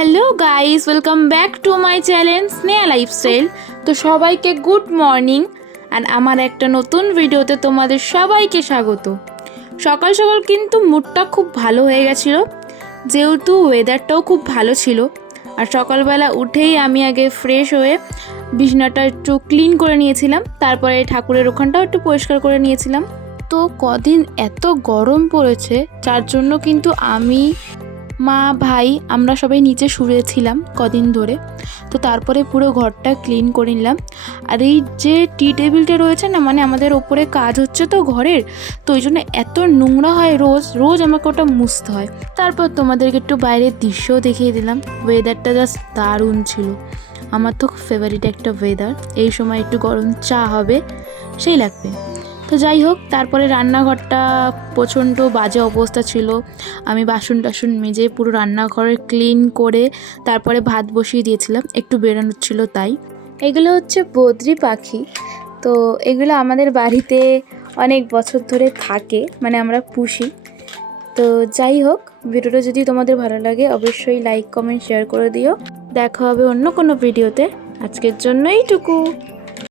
Hello guys, welcome back to my channel Sneha lifestyle. তো সবাইকে good morning and আমার একটা নতুন ভিডিওতে তোমাদের সবাইকে স্বাগত। সকাল সকাল কিন্তু মুডটা খুব ভালো হয়ে গেছিলো, যেহেতু ওয়েদারটাও খুব ভালো ছিল। আর সকালবেলা উঠেই আমি আগে ফ্রেশ হয়ে বিছানাটা একটু ক্লিন করে নিয়েছিলাম, তারপরে ঠাকুরের ওখানটাও একটু পরিষ্কার করে নিয়েছিলাম। তো কদিন এত গরম পড়েছে, যার জন্য কিন্তু আমি, মা, ভাই আমরা সবাই নিচে শুয়েছিলাম কদিন ধরে। তো তারপরে পুরো ঘরটা ক্লিন করে নিলাম। আর এই যে টি টেবিলটা রয়েছে না, মানে আমাদের ওপরে কাজ হচ্ছে তো ঘরের, তো ওই জন্য এত নোংরা হয়, রোজ রোজ আমাকে ওটা মুছতে হয়। তারপর তোমাদেরকে একটু বাইরের দৃশ্যও দেখিয়ে দিলাম। ওয়েদারটা জাস্ট দারুণ ছিল, আমার তো ফেভারিট একটা ওয়েদার। এই সময় একটু গরম চা হবে, সেই লাগবে। তো যাই হোক, তারপরে রান্নাঘরটা প্রচণ্ড বাজে অবস্থা ছিল। আমি বাসন টাসন মেজে পুরো রান্নাঘর ক্লিন করে তারপরে ভাত বসিয়ে দিয়েছিলাম, একটু বেরোনো ছিল তাই। এগুলো হচ্ছে বদ্রি পাখি। তো এগুলো আমাদের বাড়িতে অনেক বছর ধরে থাকে, মানে আমরা পুষি। তো যাই হোক, ভিডিওটা যদি তোমাদের ভালো লাগে অবশ্যই লাইক, কমেন্ট, শেয়ার করে দিও। দেখা হবে অন্য কোনো ভিডিওতে। আজকের জন্য এইটুকু।